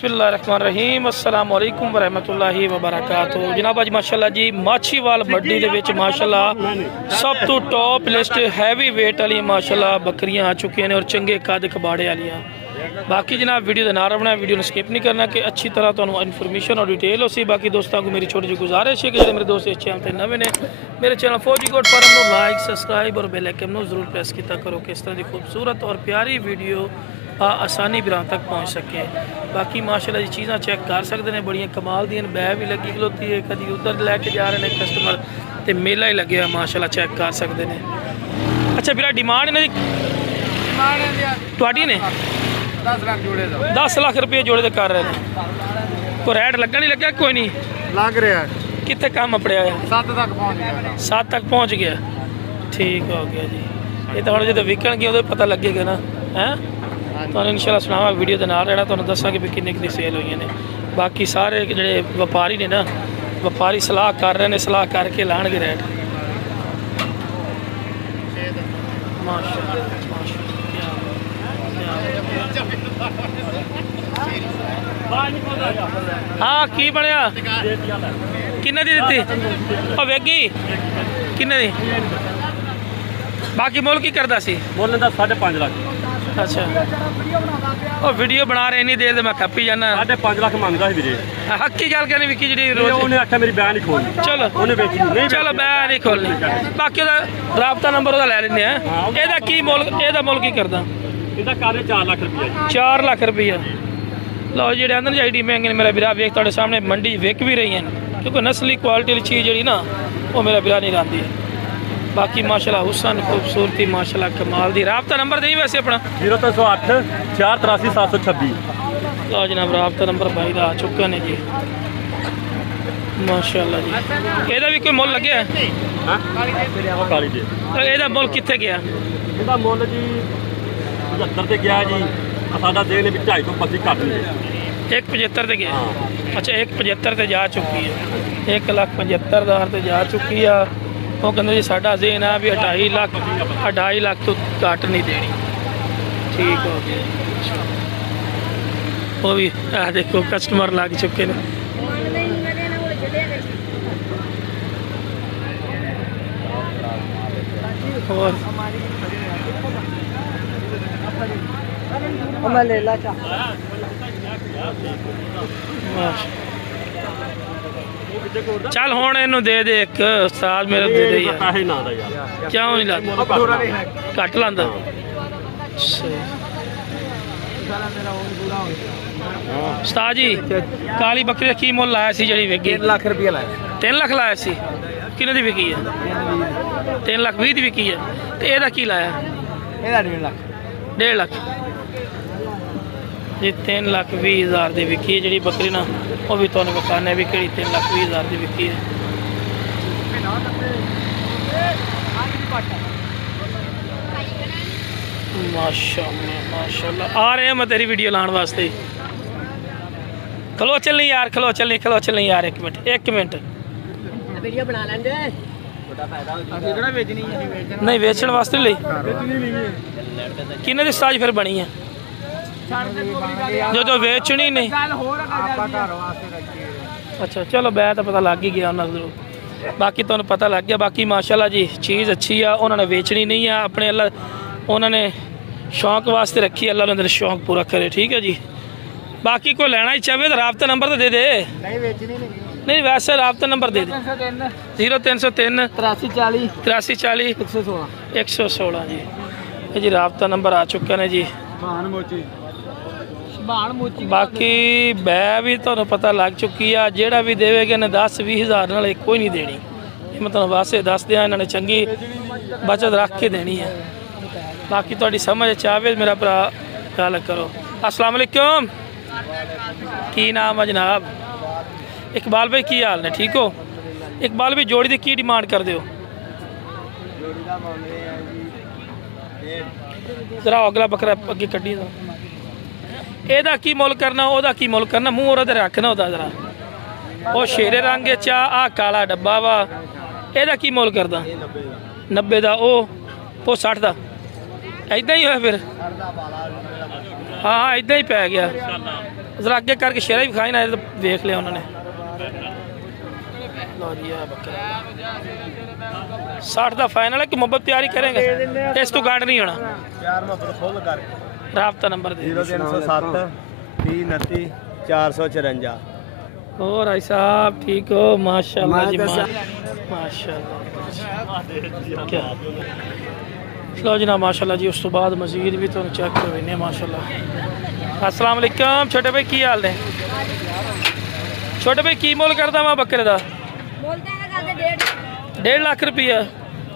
बिस्मिल्लाहिर्रहमानिर्रहीम अस्सलाम वालेकुम वरहमतुल्लाहि वबरकातुहू। जनाब अज माशाअल्लाह जी माछीवाल मंडी दे विच माशाअल्लाह सब तो टॉप लिस्ट हैवी वेट वाली माशाअल्लाह बकरियां आ चुकी हैं और चंगे कद कबाड़े वालियां। बाकी जनाब वीडियो का नाम रखना, वीडियो स्किप नहीं करना कि अच्छी तरह तुहानू इन्फॉर्मेशन और डिटेल हो सी। बाकी दोस्तों को मेरी छोटी जी गुजारिश है कि जो मेरे दोस्त इस चैनल पर नवे ने मेरे चैनल फौजी गोट फार्म को लाइक सब्सक्राइब और बेल आइकन को जरूर प्रेस किया करो कि इस तरह की खूबसूरत और प्यारी वीडियो आसानी बिरां तक पहुँच सके। बाकी माशाअल्लाह जी चीज़ा चेक कर सकते हैं, बड़िया कमाल दी बै भी लगी खलोती है, कभी उधर लैके जा रहे हैं कस्टमर तो मेला ही लगे माशाअल्लाह चेक कर सकते हैं। अच्छा बिरा डिमांड इन्हों की ने 10 लाख रुपये जोड़े तो कर रहे हैं, कोई रेट लगा नहीं लग्या? कोई नहीं लग रहा कितने काम अपड़िया 7 तक पहुँच गया। ठीक हो गया जी। ये तो हम जो विकन गए उदो पता लगेगा ना है तो इंशाल्लाह सुनावा वीडियो के नाल रहना, तो दसा कि भी किन्ने कितनी सेल हुई ने। बाकी सारे जोड़े व्यापारी ने ना व्यापारी सलाह कर रहे हैं, सलाह करके लाएंगे रेट। हाँ की बनया किन्ने दी दी वेगी किन्ने दी? बाकी मुल की करता सी? मुल 5.5 लाख। अच्छा और वीडियो बना रहे इन्नी देर मैं खपी जाना 5.5 लाख मंगता है वीरे। हक्की गल कहनी विकी जी रोज उन्हें आख्या मेरी बैन नहीं खोलनी। चलो उन्हें बेची नहीं, चलो बैन नहीं खोलनी। बाकी राबता नंबर लै लेंगे हैं। एदा की मुल एदा मुल की करदा? इहदा कर 4 लाख रुपया। 4 लाख रुपया। लो जी आंदे जी आईडी महंगे मेरा बिरा वेख तुहाडे सामने मंडी विक भी रही हैं, क्योंकि नस्ली क्वालिटी वाली चीज़ जी ना वो मेरा बिरा नहीं रही। बाकी माशाल्लाह हुसन खूबसूरती माशाल्लाह कमाल दी। राबता नंबर दी वैसे अपना 0308 483 726। लो जनाब राबता नंबर भाई का आ चुका ने जी माशाल्लाह जी। एदा भी कोई मुल लगे है? काली जी एदा मुल कित्थे गया? ਇਹਦਾ ਮੁੱਲ ਜੀ 75 ਤੇ ਗਿਆ ਜੀ, ਸਾਡਾ ਦੇ ਨੇ ਵੀ 2.5 ਤੋਂ 25 ਘੱਟ ਨਹੀਂ। 175 ਤੇ गया। अच्छा 175 ਤੇ जा चुकी है, 1,75,000 ਤੇ जा चुकी है। वो कहते जी साडा जेन है भी 2.5 लाख तो घट नहीं देनी। ठीक हो गया। वो भी देखो कस्टमर लग चुके हैं। और चल हुण इनू दे दे एक उस्ताद मेरे दे दे यार। ਪੈਸੇ ਨਾ ਦਾ ਯਾਰ क्यों नहीं लाता? घट लांदा उस्ताद जी। काली बकरी का की मुल लाया सी जी विकी? 3 लाख रुपया लाया। 3 लाख लाया सी। किन्ने दी विकी है? 3 लाख 20 दी विकी है। तो एदा की लाया? ਇਹਦਾ 1.5 लाख। 1.5 लाख जी। 3 लाख 20,000 की विकी है जी बकरी ना, वो भी तुहानू विखाने भी कि 3 लाख 20,000 की विकी है। माशाअल्लाह माशाअल्लाह। आ रहे हैं मैं तेरी वीडियो लाने वास्ते। खलो चलनी यार, खलो चलनी यार। एक मिनट वीडियो बना लेंगे। नहीं बेचने वास्ते ले किन्ने दी साज फिर बनी है जो बेचनी नहीं? अच्छा चलो बै तो पता लग ही गया उन्होंने, बाकी तुहानू पता लग गया। बाकी माशाल्लाह जी चीज़ अच्छी है, उन्होंने बेचनी नहीं है अपने अल्लाह उन्होंने शौक वास्ते रखी, अल्लाह उन्होंने शौक पूरा करे। ठीक है जी। बाकी कोई लेना ही चाहे तो राबता नंबर तो दे दे। नहीं वैसे राबता नंबर दे दे। 0303 83 40 116 जी। ये जी राबता नंबर आ चुका है जी। बाकी बै भी तुहानू पता लग चुकी है, जेड़ा भी देवेगा इन्हें 10-20 हज़ार नाल कोई नहीं देनी। मैं तुहानू वास्ते दस दिया, इन्होंने चंगी बचत रख के देनी है। बाकी तुहाडी समझ चाहे मेरा भरा गल करो। अस्सलाम वालेकुम, की नाम है जनाब? इकबाल भाई की हाल ने? ठीक हो इकबाल भाई? जोड़ी की की डिमांड कर दो जरा अगला बकरा अगे कड्डी दो। एदा की मुल करना, ओदा की मुल करना? मूँह और रखना ओदा जरा। वो शेरे रंग चा आ काला डब्बा वा, एदा की मुल करदा? 90 का। वो 60 का। इदा ही होया फिर? हाँ इदा ही पै गया। जरा अगे करके शेरा भी खाई ना तो देख लिया उन्होंने। लो जी आ बकरा 60 का फाइनल है कि मोहब्बत तैयारी करेंगे इस तो गांड नहीं होना। प्यार मोहब्बत फुल कर राबता नंबर दे 0307 30 454। और भाई साहब ठीक हो माशाल्लाह जी माशाल्लाह क्या लो जनाब माशाल्लाह जी। उस तो बाद मजीद भी तो चेक करवाने माशाल्लाह। अस्सलाम वालेकुम छोटे भाई की हाल ने? छोटे भाई की मोल करदा मैं बकरे दा? 1.5 लाख रुपया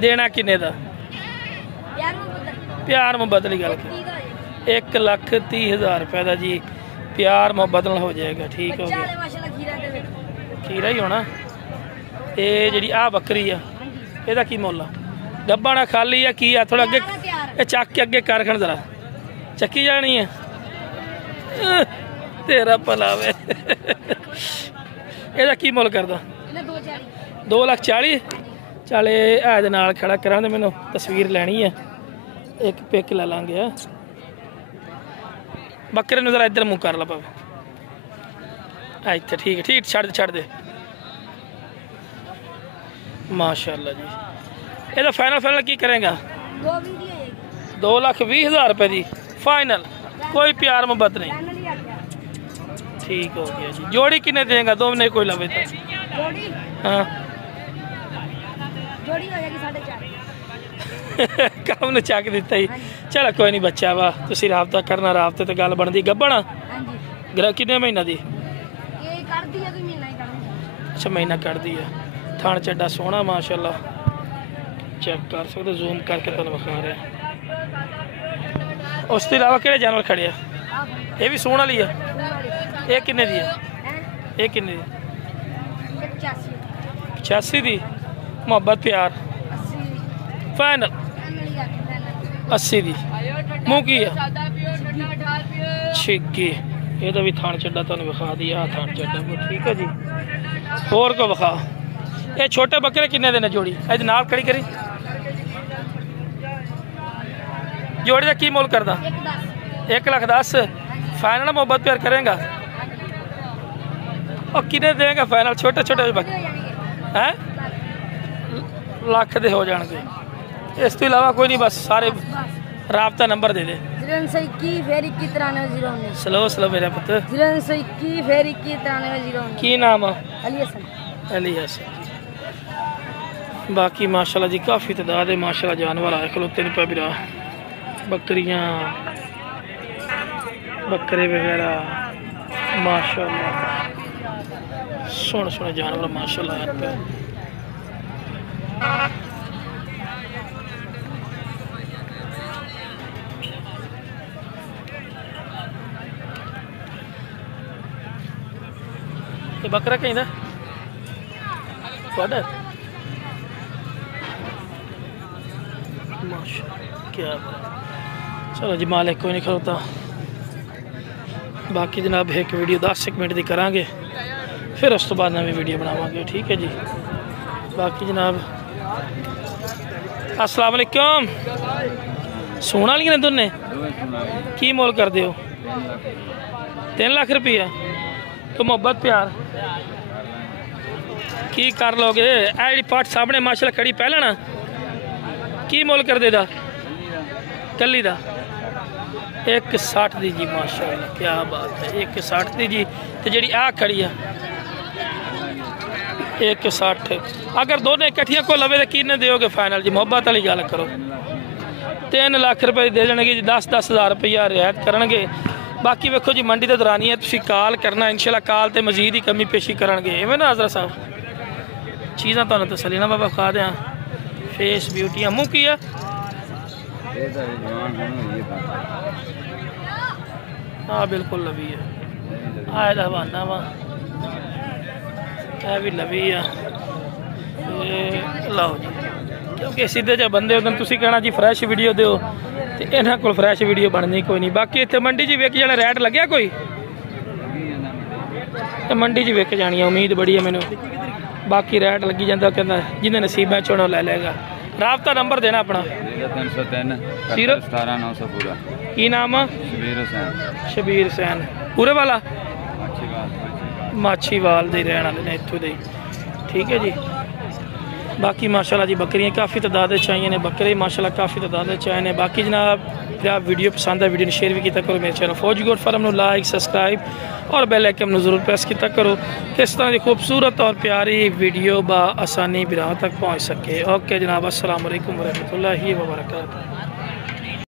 देना किन्ने दा? प्यार मोहब्बत वाली गल 1,30,000 रुपये का जी प्यार मोहब्बत नाल हो जाएगा। ठीक हो गया खीरा ही होना। ये जी आ बकरी आ ਇਹਦਾ ਕੀ ਮੁੱਲ ਆ? ਗੱਬਾ ਨਾ ਖਾਲੀ ਆ ਕੀ ਆ? ਥੋੜਾ ਅੱਗੇ ਇਹ ਚੱਕ ਕੇ ਅੱਗੇ ਕਰ ਖਣ ਜ਼ਰਾ ਚੱਕੀ ਜਾਣੀ ਹੈ ਤੇਰਾ ਭਲਾ ਵੇ। ਇਹਦਾ ਕੀ ਮੁੱਲ ਕਰਦਾ? 2,40,000। ਚੱਲ ਇਹ ਇਹਦੇ ਨਾਲ ਖੜਾ ਕਰਾਂ ਤੇ ਮੈਨੂੰ ਤਸਵੀਰ ਲੈਣੀ ਹੈ ਇੱਕ ਪਿਕ ਲੈ ਲਾਂਗੇ। ਬੱਕਰੇ ਨੂੰ ਜ਼ਰਾ ਇੱਧਰ ਮੂੰਹ ਕਰ ਲਾ ਭਾਵੇਂ ਇੱਥੇ ਠੀਕ ਹੈ ਠੀਕ ਛੱਡ ਦੇ माशाल्लाह जी। ਇਹਦਾ फाइनल की करेगा? 2,20,000 रुपये की फाइनल कोई प्यार मोहब्बत नहीं। ठीक हो गया जी। जोड़ी किन्ने देगा? दो नहीं कोई लवे तो हाँ काम ने चक दिता ही। चलो कोई नहीं बच्चा वा तुसी राबता करना राबते तो गल बनती। गब्बना किन्ने महीना दी? अच्छा महीना कर दी है। थान चड्डा सोहना माशाल्लाह चेक कर सकते जूम करके तुम विखा रहे। उस तो इलावा किहड़े जानवर खड़े आ? ये भी सोहन वाली है। ये किन्ने दी है? ये किन्ने दी? 85 दी मोहब्बत प्यार फाइनल 80 दी। मूँह की है? छिग्गी। ये तो भी थान चड्डा तुम विखा दी। आ थान चड्डा ठीक है जी। होर को विखा। ये छोटे बकरे किन्ने देने जोड़ी? अज नाल खड़ी करी जोड़ी का की मोल करदा? 1,10,000 फाइनल मोहब्बत प्यार करेगा और किन्ने देगा फाइनल? छोटे छोटे बकरे हैं लाख दे हो जाएंगे। इस तो इलावा कोई नहीं बस सारे राबता नंबर दे दे। 021 स्लो स्लो मेरा पुत्र 021 की नाम है? अली हसन। अली हसन। बाकी माशाल्लाह जी काफ़ी तादाद है माशाल्लाह जानवर आए खलोते नहीं पे बिरा बकरियां बकरे वगैरह माशाल्लाह सोने सोने जानवर माशाल्लाह आए पे। ये बकरा कहीं था क्या चलो जी मालिक कोई नहीं खलोता। बाकी जनाब एक वीडियो 10 मिनट की करांगे फिर उस तो बाद नवी वीडियो बनावांगे। ठीक है जी। बाकी जनाब अस्सलाम वालेकुम सोना वाली ने दोने की मोल कर दो? 3 लाख रुपया तो मोहब्बत प्यार की कर लोगे? जी पाठ सामने माशाल्लाह खड़ी पहले ना की मोल कर देदा? कली दा 1,60 दी जी माशाल्लाह क्या बात है। 1,60 दी जी तो जी आ खड़ी है 1,60। अगर दोनों इकट्ठियां को लवे तो किन्ने दोगे फाइनल जी? मोहब्बत वाली गल करो। 3 लाख रुपये दे देंगे जी। 10,000 रुपया रियायत करेंगे। बाकी वेखो जी मंडी के दौरान ही है तुसीं कॉल करना इंशाल्लाह कॉल तो मजीद ही कमी पेशी करेंगे। इवें ना हज़रत साहब चीज़ां तुहानूं तसल्ली ना बाबा खा दें। फेस ब्यूटियां मुँह की है हाँ बिल्कुल लवी है। आए दा बहाना वा भी लवी है। लाओ जी क्योंकि सीधे जो बंदे उदन तुसीं कहना जी फ्रैश वीडियो दो तो इन्हां कोल फ्रैश वीडियो बननी कोई नहीं। बाकी इत्थे मंडी च वेख जाने रेट लग्या कोई तो मंडी च वेख जानी उम्मीद बड़ी है मैनू। बाकी रेट लगी जाता कहता जिन्हें नसीबा चुनो ले लेगा। राबता नंबर देना अपना 317 900 पूरा। की नाम है? शबीर हुसैन। शबीर हुसैन पूरे वाला ਮਾਛੀਵਾਲ ਦੇ ਰਹਿਣ ਵਾਲੇ ਨੇ ਇੱਥੋਂ ਦੇ, ਠੀਕ ਹੈ ਜੀ। बाकी माशाल्लाह जी बकरियां काफ़ी तादाद चाहिए ने, बकरे माशाल्लाह काफ़ी तादाद चाहिए ने। बाकी जनाब जब वीडियो पसंद है वीडियो शेयर भी किया करो, मेरे चैनल फौजी गोट फार्म लाइक सब्सक्राइब और बेल आइकन जरूर प्रेस किया करो, किस तरह की खूबसूरत और प्यारी वीडियो बआसानी बिराह तक पहुँच सके। ओके जनाब, अस्सलाम वालेकुम रहमतुल्लाहि व बरकातुहू।